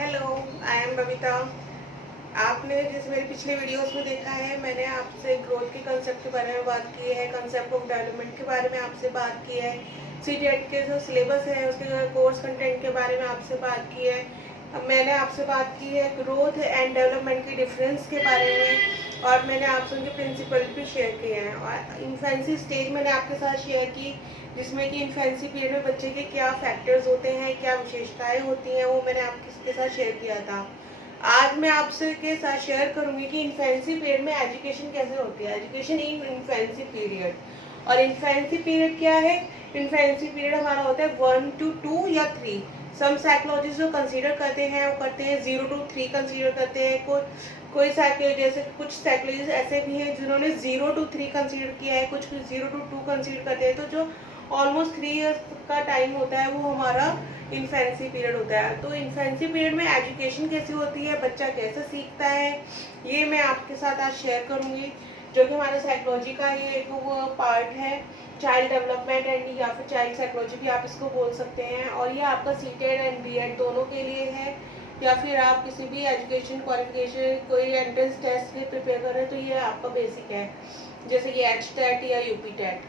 Hello, I am Babita. आपने जैसे मेरी पिछले वीडियोस में देखा है, मैंने आपसे ग्रोथ के कंसेप्ट के बारे में बात की है, कंसेप्ट ऑफ डेवलपमेंट के बारे में आपसे बात की है, सीटेट के जो सिलेबस है उसके कोर्स कंटेंट के बारे में आपसे बात की है। अब मैंने आपसे बात की है ग्रोथ एंड डेवलपमेंट के डिफरेंस के बारे में, और मैंने आपसे उनके प्रिंसिपल भी शेयर किए हैं। और इन्फेंसी स्टेज मैंने आपके साथ शेयर की, जिसमें कि इन्फेंसी पीरियड में बच्चे के क्या फैक्टर्स होते हैं, क्या विशेषताएं होती हैं, वो मैंने आपके साथ शेयर किया था। आज मैं आपसे के साथ शेयर करूंगी कि इन्फेंसी पीरियड में एजुकेशन कैसे होती है, एजुकेशन इन इन्फेंसी पीरियड। और इन्फेंसी पीरियड क्या है? इन्फेंसी पीरियड हमारा होता है 1 to 2 या 3। सम साइकोलॉजिस्ट जो कंसीडर करते हैं वो करते हैं 0 to 3 कंसीडर करते हैं। कोई साइकोलॉजी, जैसे कुछ साइकोलॉजिस्ट ऐसे भी हैं जिन्होंने 0 to 3 कंसीडर किया है, कुछ 0 to 2 कंसीडर करते हैं। तो जो ऑलमोस्ट 3 ईयर्स का टाइम होता है वो हमारा इन्फेंसी पीरियड होता है। तो इन्फेंसी पीरियड में एजुकेशन कैसी होती है, बच्चा कैसे सीखता है, ये मैं आपके साथ आज शेयर करूंगी, जो कि हमारे साइकोलॉजी का ये एक वो पार्ट है, चाइल्ड डेवलपमेंट एंड या फिर चाइल्ड साइकोलॉजी भी आप इसको बोल सकते हैं। और ये आपका सीटेड एंड बीएड दोनों के लिए है, या फिर आप किसी भी एजुकेशन क्वालिफिकेशन कोई एंट्रेंस टेस्ट के प्रिपेयर कर रहे हैं तो ये आपका बेसिक है, जैसे कि HTET या UP टेट।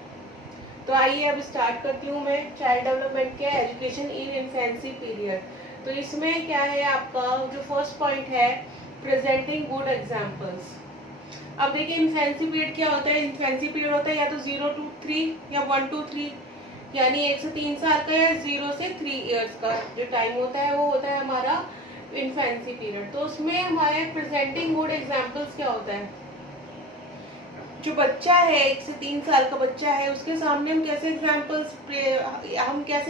तो आइए अब स्टार्ट करती हूँ मैं चाइल्ड डेवलपमेंट के एजुकेशन इन इन्फेंसी पीरियड। तो इसमें क्या है, आपका जो फर्स्ट पॉइंट है प्रेजेंटिंग गुड एग्जाम्पल्स। अब देखिए इन्फेंसी पीरियड क्या होता है। इन्फेंसी पीरियड होता है या तो 0 to 3 या 1 to 3, यानी 1 से 3 साल का, या 0 से 3 ईयर्स का जो टाइम होता है वो होता है हमारा इन्फेंसी पीरियड। तो उसमें हमारे प्रेजेंटिंग गुड एग्जाम्पल्स क्या होता है, जो बच्चा है 1 से 3 साल का बच्चा है उसके सामने हम कैसे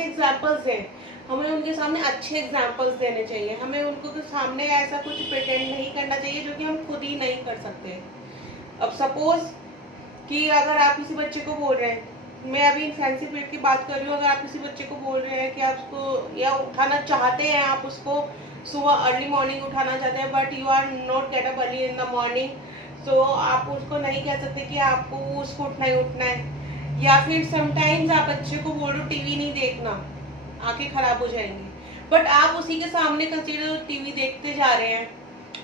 एग्जाम्पल्स दें। हमें उनके सामने अच्छे एग्जाम्पल्स देने चाहिए, हमें उनको सामने ऐसा कुछ प्रिटेंड नहीं करना चाहिए जो कि हम खुद ही नहीं कर सकते। अब सपोज कि अगर आप किसी बच्चे को बोल रहे हैं, मैं अभी इन्फेंसी पीरियड की बात कर रही हूँ, अगर आप किसी बच्चे को बोल रहे हैं कि आप उसको या उठाना चाहते हैं, आप उसको सुबह अर्ली मॉर्निंग उठाना चाहते हैं, but you are not get up early in the morning, तो आप उसको नहीं कह सकते कि आपको उसको उठना ही उठना है। या फिर समटाइम्स आप बच्चे को बोलो टीवी नहीं देखना, आंखें खराब हो जाएंगी, बट आप उसी के सामने कंसीडर टीवी देखते जा रहे हैं,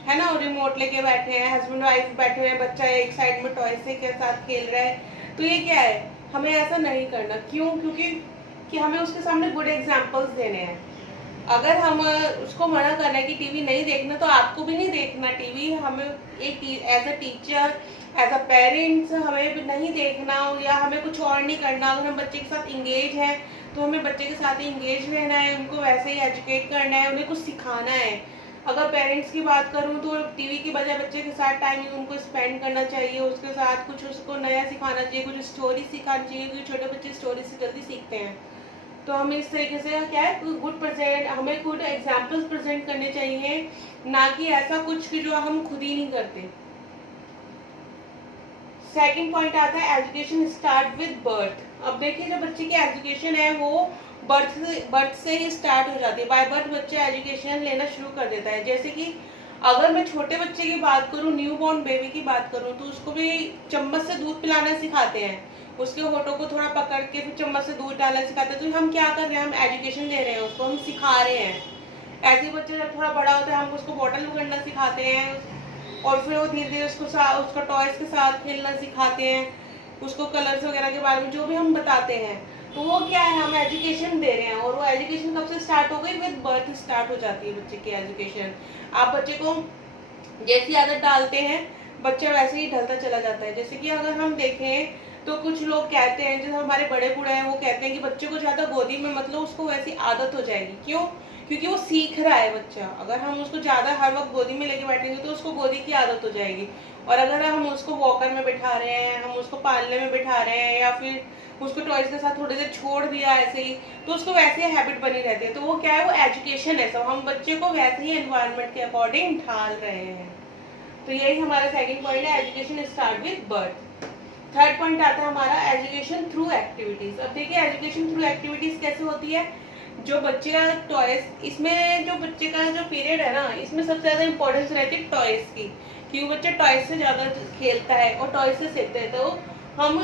है ना, रिमोट लेके बैठे हैं, हस्बैंड वाइफ बैठे हुए हैं, बच्चा एक साइड में टॉय से के साथ खेल रहा है। तो ये क्या है, हमें ऐसा नहीं करना। क्यों? क्योंकि कि हमें उसके सामने गुड एग्जाम्पल्स देने हैं। अगर हम उसको मना कर रहे हैं कि टीवी नहीं देखना, तो आपको भी नहीं देखना टीवी। हमें एक as a teacher, as a parents हमें भी नहीं देखना, या हमें कुछ और नहीं करना। अगर हम बच्चे के साथ इंगेज हैं तो हमें बच्चे के साथ ही इंगेज रहना है, उनको वैसे ही एजुकेट करना है, उन्हें कुछ सिखाना है। अगर पेरेंट्स की बात करूँ तो टीवी की बजाय बच्चे के साथ टाइम उनको स्पेंड करना चाहिए, उसके साथ कुछ उसको नया सिखाना चाहिए, कुछ स्टोरी सिखानी चाहिए, क्योंकि छोटे बच्चे स्टोरी से जल्दी सीखते हैं। तो हमें इस तरीके से क्या है, हमें गुड एग्जाम्पल्स प्रेजेंट करने चाहिए, ना कि ऐसा कुछ कि जो हम खुद ही नहीं करते। सेकंड पॉइंट आता है एजुकेशन स्टार्ट विद बर्थ। अब देखिए जो बच्चे की एजुकेशन है वो बर्थ से ही स्टार्ट हो जाती है। बाय बर्थ बच्चा एजुकेशन लेना शुरू कर देता है। जैसे कि अगर मैं छोटे बच्चे की बात करूँ, न्यू बॉर्न बेबी की बात करूँ, तो उसको भी चम्मच से दूध पिलाना सिखाते हैं, उसके होठों को थोड़ा पकड़ के फिर चम्मच से दूध डालना सिखाते हैं। तो हम क्या कर रहे हैं, हम एजुकेशन दे रहे हैं, उसको हम सिखा रहे हैं। ऐसे बच्चे जब थोड़ा बड़ा होता है हम उसको बॉटल पकड़ना सिखाते हैं, और फिर वो धीरे धीरे उसको टॉयज के साथ खेलना सिखाते हैं, उसको कलर्स वगैरह के बारे में जो भी हम बताते हैं। तो वो क्या है, हम एजुकेशन दे रहे हैं। और वो एजुकेशन कब से स्टार्ट हो गई, विद बर्थ स्टार्ट हो जाती है बच्चे की एजुकेशन। आप बच्चे को जैसी आदत डालते हैं बच्चा वैसे ही ढलता चला जाता है। जैसे कि अगर हम देखें तो कुछ लोग कहते हैं, जैसे हमारे बड़े बूढ़े हैं, वो कहते हैं कि बच्चे को ज्यादा गोदी में मतलब उसको वैसी आदत हो जाएगी। क्यों? क्योंकि वो सीख रहा है बच्चा। अगर हम उसको ज्यादा हर वक्त गोदी में लेके बैठेंगे तो उसको गोदी की आदत हो जाएगी। और अगर हम उसको वॉकर में बिठा रहे हैं, हम उसको पालने में बिठा रहे हैं, या फिर उसको टॉयज के साथ थोड़ी देर छोड़ दिया ऐसे ही, तो उसको वैसे ही हैबिट बनी रहती है। तो वो क्या है, वो एजुकेशन है। सब हम बच्चे को वैसे ही एनवायरनमेंट के अकॉर्डिंग ढाल रहे हैं। तो यही हमारा सेकंड पॉइंट है, education start with birth. Third point आता है हमारा एजुकेशन थ्रू एक्टिविटीज। अब देखिए एजुकेशन थ्रू एक्टिविटीज कैसे होती है। जो बच्चे का टॉयज, इसमें जो बच्चे का जो पीरियड है ना, इसमें सबसे ज्यादा इंपॉर्टेंस रहती है टॉयज की, क्योंकि बच्चा टॉयज से ज्यादा खेलता है और टॉयज से सीखता है। तो हम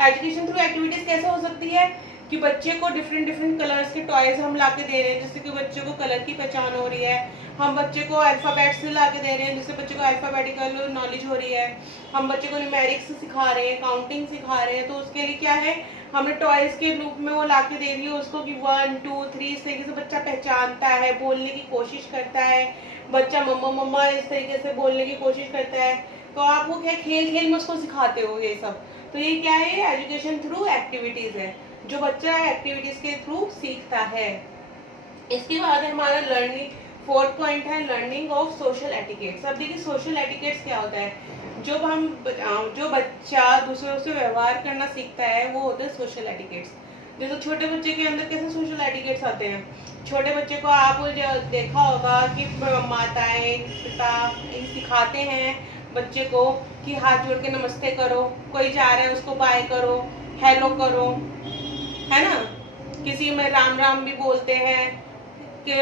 एजुकेशन थ्रू एक्टिविटीज कैसे हो सकती है, कि बच्चे को डिफरेंट डिफरेंट कलर्स के टॉयज हम ला के दे रहे हैं, जिससे कि बच्चे को कलर की पहचान हो रही है। हम बच्चे को अल्फ़ाबेट से ला के दे रहे हैं, जिससे बच्चे को अल्फ़ाबेटिकल नॉलेज हो रही है। हम बच्चे को न्यूमेरिक्स सिखा रहे हैं, काउंटिंग सिखा रहे हैं। तो उसके लिए क्या है, हमने टॉयज के रूप में वो ला के दे दी है उसको कि 1 2 3 इस तरीके से बच्चा पहचानता है, बोलने की कोशिश करता है। बच्चा मम्मा मम्मा इस तरीके से बोलने की कोशिश करता है। तो आप वो क्या खेल खेल में उसको सिखाते हो ये सब। तो ये क्या है, एजुकेशन थ्रू एक्टिविटीज है, जो बच्चा एक्टिविटीज के थ्रू सीखता है। इसके बाद हमारा लर्निंग, फोर्थ पॉइंट है लर्निंग ऑफ सोशल एटिकेट्स। अब देखिए सोशल एटिकेट्स क्या होता है, जो बच्चा दूसरों से व्यवहार करना सीखता है वो होते हैं सोशल एटिकेट्स। जैसे छोटे बच्चे के अंदर कैसे सोशल एटिकेट्स आते हैं, छोटे बच्चे को आप देखा होगा कि माताएं पिता सिखाते हैं बच्चे को कि हाथ जोड़ के नमस्ते करो, कोई जा रहा है उसको बाय करो, हेलो करो, है ना। किसी में राम राम भी बोलते हैं कि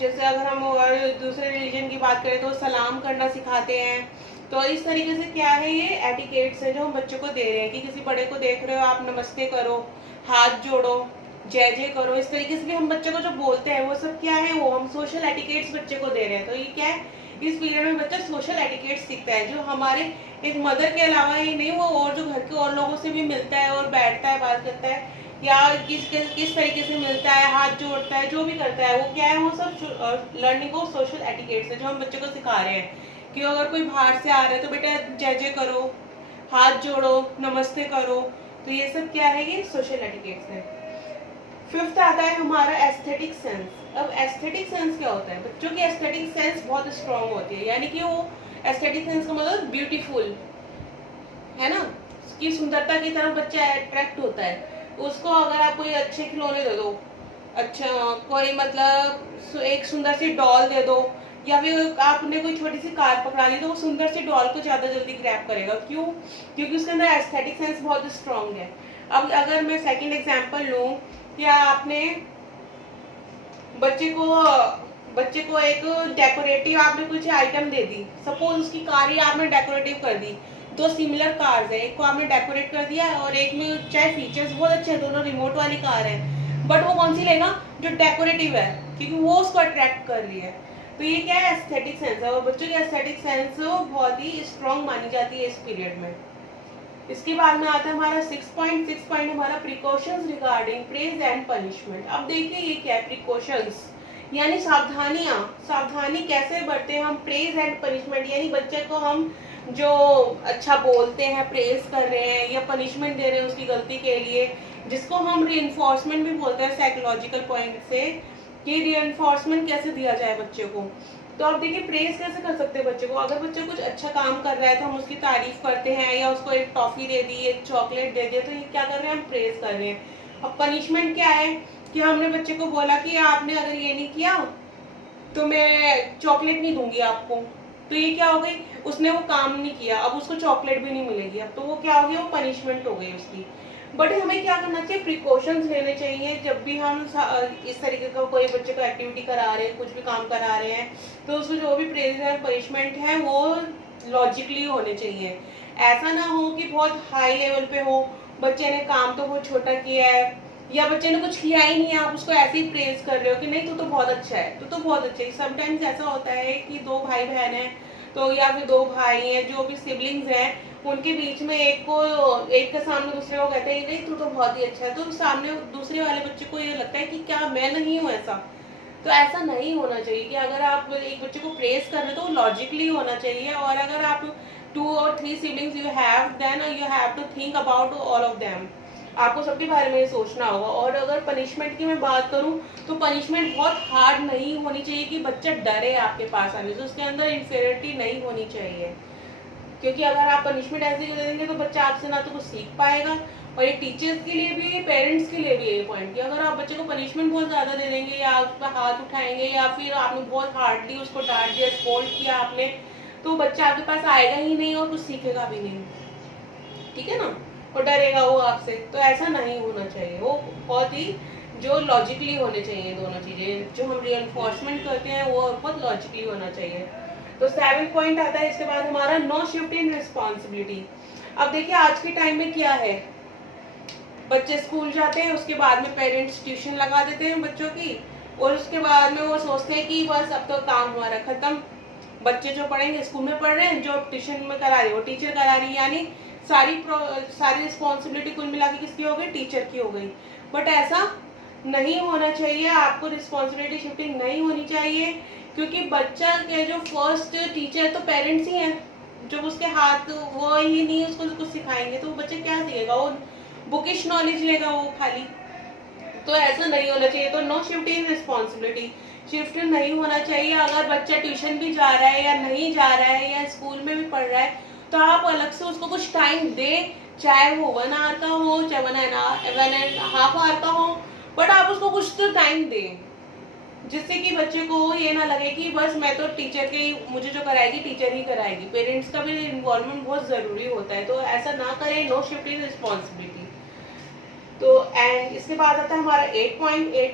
जैसे अगर हम और दूसरे रिलीजन की बात करें तो सलाम करना सिखाते हैं। तो इस तरीके से क्या है, ये एटिकेट्स है जो हम बच्चों को दे रहे हैं कि किसी बड़े को देख रहे हो आप नमस्ते करो, हाथ जोड़ो, जय जय करो। इस तरीके से भी हम बच्चे को जो बोलते हैं वो सब क्या है, वो हम सोशल एटिकेट्स बच्चे को दे रहे हैं। तो ये क्या है, इस पीरियड में बच्चा सोशल एटिकेट्स सीखता है, जो हमारे एक मदर के अलावा ही नहीं, वो और जो घर के और लोगों से भी मिलता है और बैठता है, बात करता है, या किस तरीके से मिलता है, हाथ जोड़ता है, जो भी करता है वो क्या है, वो सब लर्निंग ऑफ सोशल एटिकेट्स है जो हम बच्चे को सिखा रहे हैं। कि अगर कोई बाहर से आ रहा है तो बेटा जय जय करो, हाथ जोड़ो, नमस्ते करो। तो ये सब क्या है, ये सोशल एटिकेट्स है। फिफ्थ आता है हमारा एस्थेटिक सेंस। अब एस्थेटिक सेंस क्या होता है, बच्चों की एस्थेटिक सेंस बहुत स्ट्रांग होती है, यानी कि वो एस्थेटिक सेंस का मतलब ब्यूटीफुल है ना, उसकी सुंदरता की तरफ बच्चा अट्रैक्ट होता है। उसको अगर आप कोई अच्छे खिलौने दे दो, अच्छा कोई मतलब एक सुंदर सी डॉल दे दो, या फिर आपने कोई छोटी सी कार पकड़ा ली तो वो सुंदर सी डॉल को ज्यादा जल्दी ग्रैब करेगा। क्यों? क्योंकि उसके अंदर एस्थेटिक सेंस बहुत स्ट्रांग है। अब अगर मैं सेकंड एग्जांपल लूं, या आपने बच्चे को एक डेकोरेटिव आपने कुछ आइटम दे दी, सपोज उसकी कार ही आपने डेकोरेटिव कर दी। दो सिमिलर कार्स है, एक को आपने डेकोरेट कर दिया और एक में चाहे फीचर्स बहुत अच्छे हैं, दोनों रिमोट वाली कार है, बट वो कौन सी लेगा, जो डेकोरेटिव है, क्योंकि वो उसको अट्रैक्ट कर रही है। तो ये क्या है, एस्थेटिक सेंस है, और बच्चों की एस्थेटिक सेंस बहुत ही स्ट्रांग मानी जाती है इस पीरियड में। इसके बाद में आता है हमारा 6.6 हमारा precautions regarding praise and punishment. अब देखिए ये क्या है, प्रिकॉशंस यानी सावधानियां, सावधानी कैसे बरते हैं हम प्रेज एंड पनिशमेंट, यानी बच्चे को हम जो अच्छा बोलते हैं, प्रेज कर रहे हैं, या पनिशमेंट दे रहे हैं उसकी गलती के लिए, जिसको हम रीइंफोर्समेंट भी बोलते हैं साइकोलॉजिकल पॉइंट से, कि रीइंफोर्समेंट कैसे दिया जाए बच्चे को। तो आप देखिए प्रेज कैसे कर सकते हैं बच्चे को, अगर बच्चा कुछ अच्छा काम कर रहा है तो हम उसकी तारीफ करते हैं, या उसको एक टॉफी दे दी, एक चॉकलेट दे दिया, तो ये क्या कर रहे हैं, हम प्रेज कर रहे हैं। अब पनिशमेंट क्या है, कि हमने बच्चे को बोला कि आपने अगर ये नहीं किया तो मैं चॉकलेट नहीं दूंगी आपको। तो ये क्या हो गई, उसने वो काम नहीं किया, अब उसको चॉकलेट भी नहीं मिलेगी, अब तो वो क्या हो गई, वो पनिशमेंट हो गई उसकी। बट हमें क्या करना चाहिए, प्रिकॉशंस लेने चाहिए जब भी हम इस तरीके का कोई बच्चे को एक्टिविटी करा रहे हैं, कुछ भी काम करा रहे हैं, तो उसमें जो भी प्रेज है पनिशमेंट है वो लॉजिकली होने चाहिए। ऐसा ना हो कि बहुत हाई लेवल पे हो, बच्चे ने काम तो बहुत छोटा किया है, या बच्चे ने कुछ किया ही नहीं है, आप उसको ऐसे ही प्रेज कर रहे हो कि नहीं तू तो बहुत अच्छा है, तू तो बहुत अच्छा है। समटाइम्स ऐसा होता है कि दो भाई बहन है, तो या फिर दो भाई हैं, जो भी सिबलिंग्स हैं, उनके बीच में एक के सामने दूसरे को कहते हैं नहीं तू तो बहुत ही अच्छा है, तो सामने दूसरे वाले बच्चे को ये लगता है कि क्या मैं नहीं हूँ ऐसा। तो ऐसा नहीं होना चाहिए कि अगर आप एक बच्चे को प्रेज कर रहे हो तो वो लॉजिकली होना चाहिए, और अगर आप 2 और 3 siblings you have, then you have to think about all of them, आपको सबके बारे में सोचना होगा। और अगर पनिशमेंट की मैं बात करूं तो पनिशमेंट बहुत हार्ड नहीं होनी चाहिए कि बच्चा डरे आपके पास आने से, उसके अंदर इंफीरियरिटी नहीं होनी चाहिए, क्योंकि अगर आप पनिशमेंट ऐसे दे देंगे तो बच्चा आपसे ना तो कुछ सीख पाएगा, और ये टीचर्स के लिए भी, पेरेंट्स के लिए भी ये पॉइंट कि अगर आप बच्चे को पनिशमेंट बहुत ज़्यादा दे देंगे, या उस पर हाथ उठाएंगे, या फिर आपने बहुत हार्डली उसको डांट दिया, स्कोल्ड किया आपने, तो बच्चा आपके पास आएगा ही नहीं और कुछ सीखेगा भी नहीं, ठीक है ना, और डरेगा वो आपसे। तो ऐसा नहीं होना चाहिए, वो बहुत ही जो लॉजिकली होने चाहिए दोनों चीज़ें, जो हम रीइंफोर्समेंट करते हैं वो बहुत लॉजिकली होना चाहिए। तो 7 पॉइंट आता है इसके बाद हमारा नो शिफ्ट इन रिस्पॉन्सिबिलिटी। अब देखिए आज के टाइम में क्या है, बच्चे स्कूल जाते हैं, उसके बाद में पेरेंट्स ट्यूशन लगा देते हैं बच्चों की, और उसके बाद में वो सोचते हैं कि बस अब तो काम हमारा खत्म, बच्चे जो पढ़ेंगे स्कूल में पढ़ रहे हैं, जो ट्यूशन में करा रही है वो टीचर करा रही है, यानी सारी रिस्पॉन्सिबिलिटी कुल मिला के किसकी हो गई, टीचर की हो गई। बट ऐसा नहीं होना चाहिए, आपको रिस्पॉन्सिबिलिटी शिफ्टिंग नहीं होनी चाहिए, क्योंकि बच्चा के जो फर्स्ट टीचर तो पेरेंट्स ही हैं। जब उसके हाथ वो ही नहीं उसको कुछ सिखाएंगे तो वो बच्चा क्या सीखेगा, वो बुकिश नॉलेज लेगा वो खाली। तो ऐसा नहीं होना चाहिए। तो नो शिफ्टिंग रिस्पॉन्सिबिलिटी, शिफ्ट नहीं होना चाहिए। अगर बच्चा ट्यूशन भी जा रहा है या नहीं जा रहा है या स्कूल में भी पढ़ रहा है, तो आप अलग से उसको कुछ टाइम दें, चाहे वो 1 आवर का हो, चाहे 1.5 आवर का हो, बट आप उसको कुछ तो टाइम दें, जिससे कि बच्चे को ये ना लगे कि बस मैं तो टीचर के ही, मुझे जो कराएगी टीचर ही कराएगी। पेरेंट्स का भी इन्वॉल्वमेंट बहुत ज़रूरी होता है, तो ऐसा ना करें। No shifting responsibility. तो एंड इसके बाद आता है हमारा 8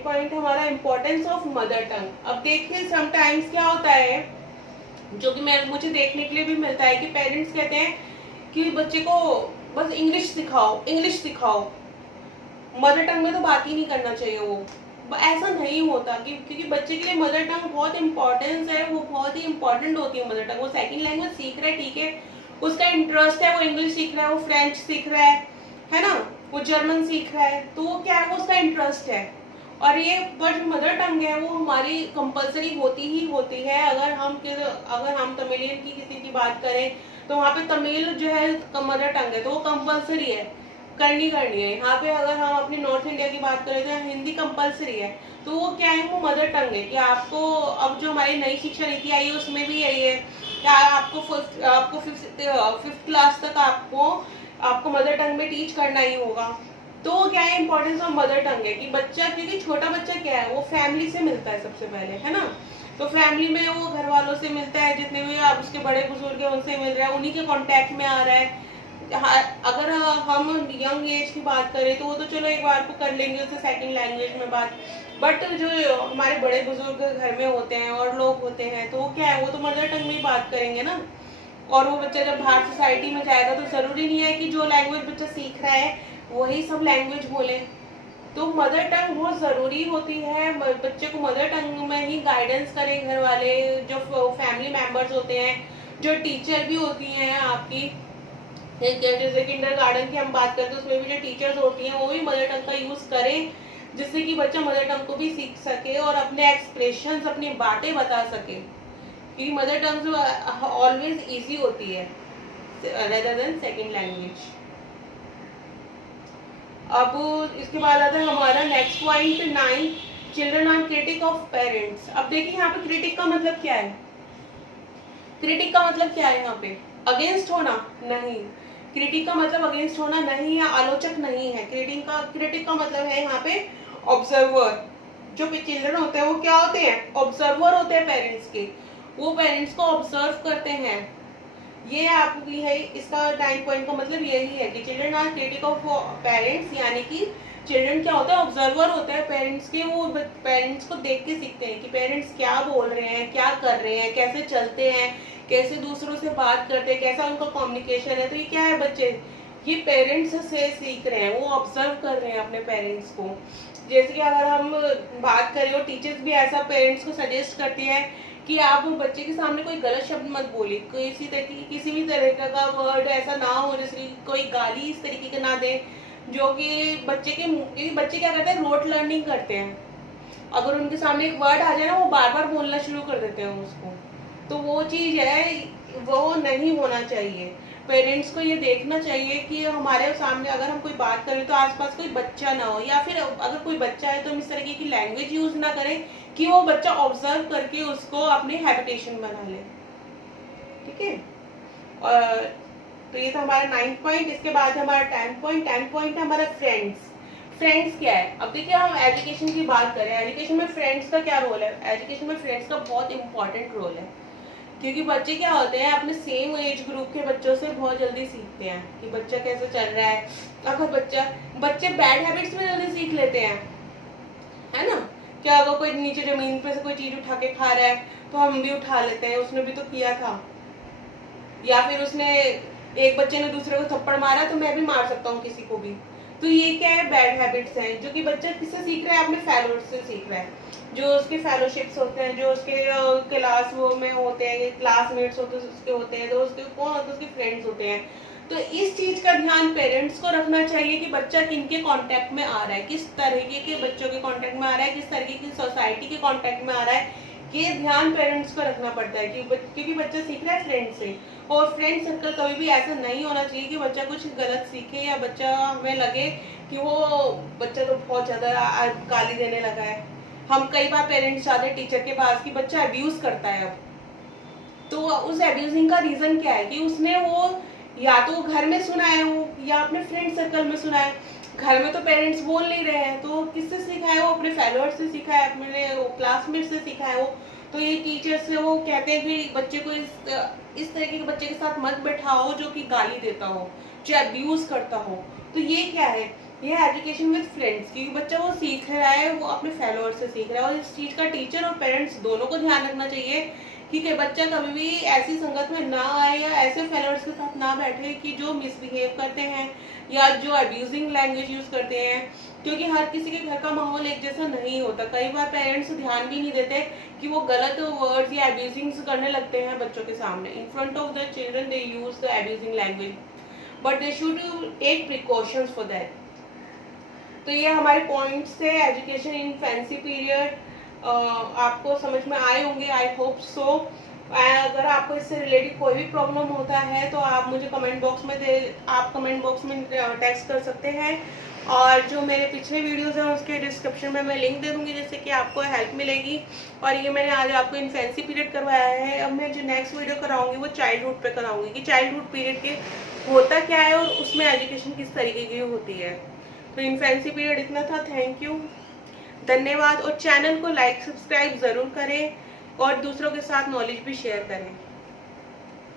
पॉइंट हमारा इम्पोर्टेंस ऑफ मदर टंग। अब देखिए समटाइम्स क्या होता है, जो कि मुझे देखने के लिए भी मिलता है, कि पेरेंट्स कहते हैं कि बच्चे को बस इंग्लिश सिखाओ, मदर टंग में तो बात ही नहीं करना चाहिए। वो ऐसा नहीं होता, क्योंकि बच्चे के लिए मदर टंग बहुत इंपॉर्टेंस है, वो बहुत ही इंपॉर्टेंट होती है मदर टंग। वो सेकंड लैंग्वेज सीख रहा है, ठीक है, उसका इंटरेस्ट है, वो इंग्लिश सीख रहा है, वो फ्रेंच सीख रहा है ना, वो जर्मन सीख रहा है, तो वो क्या है, वो उसका इंटरेस्ट है। और ये बट मदर टंग है वो हमारी कंपलसरी होती ही होती है। अगर हम तमिलियन की किसी की बात करें, तो वहाँ पे तमिल जो है मदर टंग है, तो वो कंपलसरी है, करनी है। यहाँ पे अगर हम अपनी नॉर्थ इंडिया की बात करें तो हिंदी कंपलसरी है। तो वो क्या है, वो मदर टंग है। कि आपको अब जो हमारी नई शिक्षा नीति आई है उसमें भी यही है कि आपको फिफ्थ क्लास तक आपको मदर टंग में टीच करना ही होगा। तो क्या है, इंपॉर्टेंस ऑफ मदर टंग है कि बच्चा, क्योंकि छोटा बच्चा क्या है, वो फैमिली से मिलता है सबसे पहले, है ना। तो फैमिली में वो घर वालों से मिलता है, जितने भी आप उसके बड़े बुजुर्ग है उनसे मिल रहा है, उन्हीं के कांटेक्ट में आ रहा है। अगर हम यंग एज की बात करें तो वो तो चलो एक बार को कर लेंगे उससे सेकंड लैंग्वेज में बात, बट जो हमारे बड़े बुजुर्ग घर में होते हैं और लोग होते हैं, तो क्या है, वो तो मदर टंग में ही बात करेंगे ना। और वो बच्चा जब बाहर सोसाइटी में जाएगा तो जरूरी नहीं है कि जो लैंग्वेज बच्चा सीख रहा है वही सब लैंग्वेज बोले। तो मदर टंग बहुत ज़रूरी होती है। बच्चे को मदर टंग में ही गाइडेंस करें घर वाले, जो फैमिली मेंबर्स होते हैं, जो टीचर भी होती हैं आपकी, जैसे किंडरगार्टन की हम बात करते हैं उसमें भी जो टीचर्स होती हैं वो भी मदर टंग का यूज़ करें, जिससे कि बच्चा मदर टंग को भी सीख सके और अपने एक्सप्रेशंस, अपनी बातें बता सके। क्योंकि मदर टंग ऑलवेज ईजी होती है रेदर देन सेकेंड लैंग्वेज। अब इसके बाद आता है हमारा next point 9, children are critic of parents. अब देखिए यहाँ पे क्रिटिक का मतलब क्या है, क्रिटिक का मतलब क्या है, यहाँ पे अगेंस्ट होना नहीं, क्रिटिक का मतलब अगेंस्ट होना नहीं या आलोचक नहीं है। क्रिटिक का मतलब है यहाँ पे ऑब्जर्वर। जो चिल्ड्रन होते हैं वो क्या होते हैं, ऑब्जर्वर होते हैं पेरेंट्स के, वो पेरेंट्स को ऑब्जर्व करते हैं। ये आपकी है, इसका 9 पॉइंट का मतलब यही है कि children are critic of parents, यानी कि चिल्ड्रन क्या होता है, ऑब्जर्वर होता है पेरेंट्स के। वो पेरेंट्स को देख के सीखते हैं कि पेरेंट्स क्या बोल रहे हैं, क्या कर रहे हैं, कैसे चलते हैं, कैसे दूसरों से बात करते हैं, कैसा उनका कम्युनिकेशन है। तो ये क्या है, बच्चे ये पेरेंट्स से सीख रहे हैं, वो ऑब्जर्व कर रहे हैं अपने पेरेंट्स को। जैसे कि अगर हम बात करें, और टीचर्स भी ऐसा पेरेंट्स को सजेस्ट करती है कि आप बच्चे के सामने कोई गलत शब्द मत बोलिए, किसी भी तरह का वर्ड ऐसा ना हो, जैसे कोई गाली इस तरीके का ना दें जो कि बच्चे क्या करते हैं, रोट लर्निंग करते हैं। अगर उनके सामने एक वर्ड आ जाए ना, वो बार बार बोलना शुरू कर देते हैं उसको। तो वो चीज़ है, वो नहीं होना चाहिए। पेरेंट्स को ये देखना चाहिए कि हमारे सामने अगर हम कोई बात करें तो आसपास कोई बच्चा ना हो, या फिर अगर कोई बच्चा है तो हम इस तरीके की लैंग्वेज यूज ना करें कि वो बच्चा ऑब्जर्व करके उसको अपनी हैबिटेशन बना ले। ठीक है, और तो ये था हमारा 9 पॉइंट। इसके बाद हमारा 10 पॉइंट है हमारा फ्रेंड्स क्या है। अब देखिए हम एजुकेशन की बात करें, एजुकेशन में फ्रेंड्स का क्या रोल है। एजुकेशन में फ्रेंड्स का बहुत इंपॉर्टेंट रोल है, क्योंकि बच्चे क्या होते हैं, अपने सेम एज ग्रुप के बच्चों से बहुत जल्दी सीखते हैं कि बच्चा कैसे चल रहा है। अगर बच्चे बैड हैबिट्स में जल्दी सीख लेते हैं, है ना। क्या अगर कोई नीचे जमीन पे से कोई चीज उठा के खा रहा है तो हम भी उठा लेते हैं, उसने भी तो किया था। या फिर एक बच्चे ने दूसरे को थप्पड़ मारा तो मैं भी मार सकता हूँ किसी को भी। तो ये क्या है, बैड हैबिट्स हैं जो कि बच्चा किससे सीख रहा है, अपने फेलोज से सीख रहा है। जो उसके फेलोशिप्स होते हैं, जो उसके क्लास वो में होते हैं, क्लासमेट्स होते हैं उसके होते हैं, तो उसके कौन होते हैं, उसके फ्रेंड्स होते हैं। तो इस चीज का ध्यान पेरेंट्स को रखना चाहिए कि बच्चा किनके कांटेक्ट में आ रहा है, किस तरीके के बच्चों के कांटेक्ट में आ रहा है, किस तरीके की सोसाइटी के कांटेक्ट में आ रहा है। ये ध्यान पेरेंट्स को रखना पड़ता है क्योंकि बच्चा सीख रहा है फ्रेंड से। और फ्रेंड सर्कल कभी भी ऐसा नहीं होना चाहिए कि बच्चा कुछ गलत सीखे या बच्चा हमें लगे कि वो बच्चा तो बहुत ज्यादा गाली देने लगा है। हम कई बार पेरेंट्स जाते हैं टीचर के पास कि बच्चा अब्यूज करता है। अब तो उस अब्यूजिंग का रीजन क्या है कि उसने वो या तो घर में सुना है वो या अपने फ्रेंड सर्कल में सुना है। घर में तो पेरेंट्स बोल नहीं रहे हैं, तो किससे सीखा है वो, अपने फॉलोअर्स से सीखा है, अपने क्लासमेट से सीखा है वो। तो ये टीचर से वो कहते हैं कि बच्चे को इस तरीके के बच्चे के साथ मत बैठाओ जो कि गाली देता हो, जो अब्यूज करता हो। तो ये क्या है, ये एजुकेशन विद फ्रेंड्स, क्योंकि बच्चा वो सीख रहा है, वो अपने फॉलोअर से सीख रहा है। और इस चीज का टीचर और पेरेंट्स दोनों को ध्यान रखना चाहिए कि बच्चा कभी भी ऐसी संगत में ना आए या ऐसे फॉलोअर्स के साथ ना बैठे कि जो मिसबिहेव करते हैं या जो अब्यूजिंग लैंग्वेज यूज करते हैं। क्योंकि हर किसी के घर का माहौल एक जैसा नहीं होता। कई बार पेरेंट्स ध्यान भी नहीं देते कि वो गलत वर्ड्स या अब्यूजिंग करने लगते हैं बच्चों के सामने। In front of the children they use the abusing language, but they should take precautions for that. तो ये हमारे पॉइंट्स थे एजुकेशन इन फैंसी पीरियड। आपको समझ में आए होंगे, आई होप सो। अगर आपको इससे रिलेटेड कोई भी प्रॉब्लम होता है तो आप मुझे कमेंट बॉक्स में टेक्स्ट कर सकते हैं। और जो मेरे पिछले वीडियोस हैं उसके डिस्क्रिप्शन में मैं लिंक दे दूंगी, जिससे कि आपको हेल्प मिलेगी। और ये मैंने आज आपको इन फैंसी पीरियड करवाया है। अब मैं जो नेक्स्ट वीडियो कराऊंगी वो चाइल्डहुड पे कराऊंगी कि चाइल्डहुड पीरियड के होता क्या है और उसमें एजुकेशन किस तरीके की होती है। तो इन फैंसी पीरियड इतना था। थैंक यू, धन्यवाद। और चैनल को लाइक सब्सक्राइब ज़रूर करें और दूसरों के साथ नॉलेज भी शेयर करें।